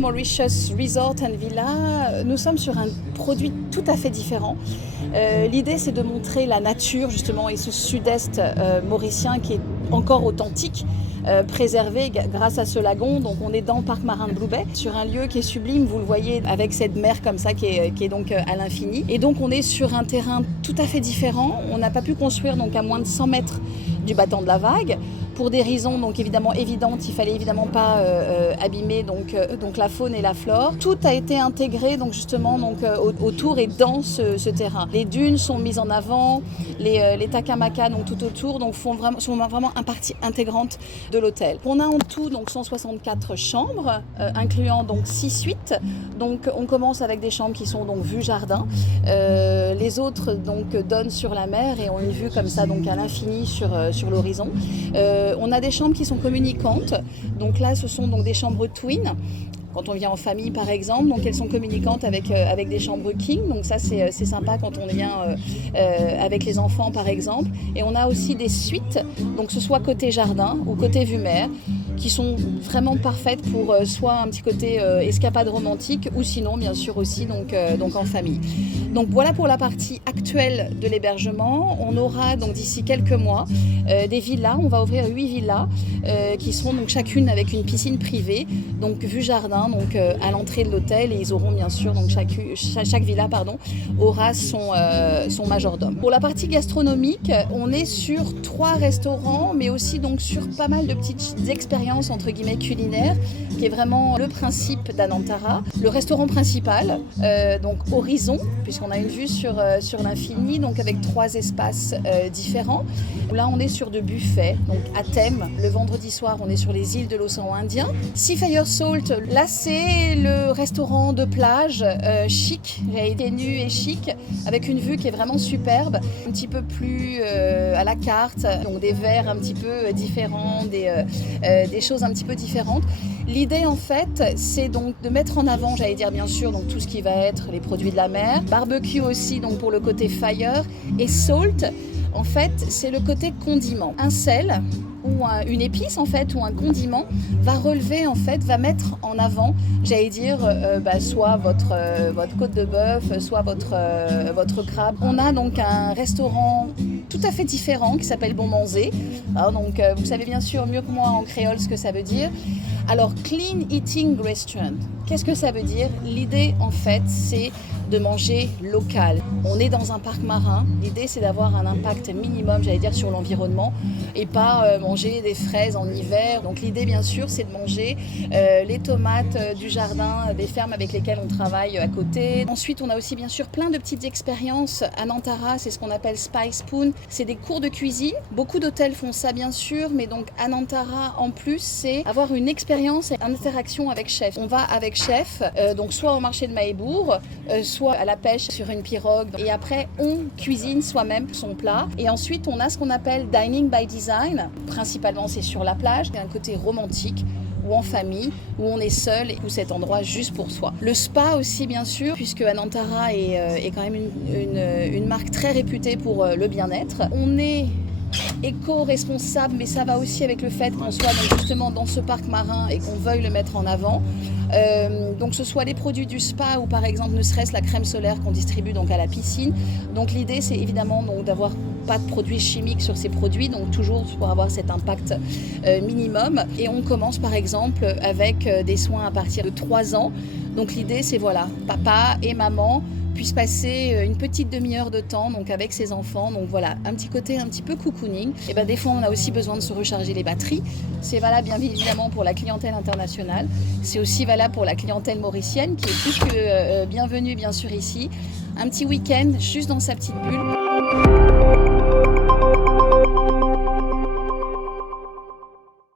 Mauritius Resort and Villa, nous sommes sur un produit tout à fait différent. L'idée, c'est de montrer la nature justement et ce sud-est mauricien qui est encore authentique, préservé grâce à ce lagon. Donc on est dans le parc marin de Blue Bay, sur un lieu qui est sublime, vous le voyez, avec cette mer comme ça qui est donc à l'infini. Et donc on est sur un terrain tout à fait différent. On n'a pas pu construire donc à moins de 100 mètres du battant de la vague. Pour des raisons donc évidemment évidentes, il fallait évidemment pas abîmer donc la faune et la flore. Tout a été intégré donc justement donc autour et dans ce terrain. Les dunes sont mises en avant, les takamaka donc tout autour donc sont vraiment une partie intégrante de l'hôtel. On a en tout donc 164 chambres, incluant donc 6 suites. Donc on commence avec des chambres qui sont donc vue jardin. Les autres donc donnent sur la mer et ont une vue comme ça donc à l'infini sur l'horizon. On a des chambres qui sont communicantes, donc là ce sont donc des chambres twin. Quand on vient en famille par exemple, donc elles sont communicantes avec des chambres king, donc ça c'est sympa quand on vient avec les enfants par exemple. Et on a aussi des suites, donc que ce soit côté jardin ou côté vue mer, qui sont vraiment parfaites pour soit un petit côté escapade romantique ou sinon bien sûr aussi donc en famille. Donc voilà pour la partie actuelle de l'hébergement. On aura donc d'ici quelques mois des villas, on va ouvrir 8 villas qui seront donc chacune avec une piscine privée, donc vue jardin donc à l'entrée de l'hôtel, et ils auront bien sûr donc chaque villa aura son majordome. Pour la partie gastronomique, on est sur 3 restaurants mais aussi donc sur pas mal de petites expériences entre guillemets culinaires, qui est vraiment le principe d'Anantara. Le restaurant principal, donc Horizon, puisqu'on a une vue sur l'infini, donc avec 3 espaces différents. Là, on est sur de buffets, donc à thème. Le vendredi soir, on est sur les îles de l'océan Indien. Seafire Salt, là, c'est le restaurant de plage chic, ténu et chic, avec une vue qui est vraiment superbe, un petit peu plus à la carte, donc des verres un petit peu différents, des choses un petit peu différentes. L'idée en fait, c'est donc de mettre en avant, j'allais dire bien sûr, donc tout ce qui va être les produits de la mer, barbecue aussi donc pour le côté fire, et salt, en fait, c'est le côté condiment. Un sel ou une épice en fait ou un condiment va relever en fait, va mettre en avant, j'allais dire soit votre côte de bœuf, soit votre crabe. On a donc un restaurant tout à fait différent qui s'appelle Bon Manger. Alors, donc vous savez bien sûr mieux que moi en créole ce que ça veut dire. Alors Clean Eating Restaurant, qu'est-ce que ça veut dire? L'idée en fait c'est de manger local. On est dans un parc marin, l'idée c'est d'avoir un impact minimum, j'allais dire, sur l'environnement et pas manger des fraises en hiver. Donc l'idée bien sûr c'est de manger les tomates du jardin, des fermes avec lesquelles on travaille à côté. Ensuite on a aussi bien sûr plein de petites expériences à Anantara, c'est ce qu'on appelle Spice Spoon, c'est des cours de cuisine. Beaucoup d'hôtels font ça bien sûr, mais donc à Anantara en plus c'est avoir une expérience et une interaction avec chef. On va avec chef, donc soit au marché de Mahébourg, soit à la pêche sur une pirogue, et après on cuisine soi-même son plat. Et ensuite on a ce qu'on appelle Dining by Design, principalement c'est sur la plage, il y a un côté romantique ou en famille, où on est seul et où cet endroit juste pour soi. Le spa aussi bien sûr, puisque Anantara est quand même une marque très réputée pour le bien-être. On est éco-responsable, mais ça va aussi avec le fait qu'on soit donc justement dans ce parc marin et qu'on veuille le mettre en avant. Donc ce soit les produits du spa ou par exemple ne serait-ce la crème solaire qu'on distribue donc à la piscine. Donc l'idée c'est évidemment donc d'avoir pas de produits chimiques sur ces produits, donc toujours pour avoir cet impact minimum. Et on commence par exemple avec des soins à partir de 3 ans. Donc l'idée c'est voilà, papa et maman puisse passer une petite demi-heure de temps donc avec ses enfants. Donc voilà, un petit côté un petit peu cocooning. Et ben des fois on a aussi besoin de se recharger les batteries. C'est valable bien évidemment pour la clientèle internationale. C'est aussi valable pour la clientèle mauricienne qui est plus que bienvenue bien sûr ici. Un petit week-end juste dans sa petite bulle.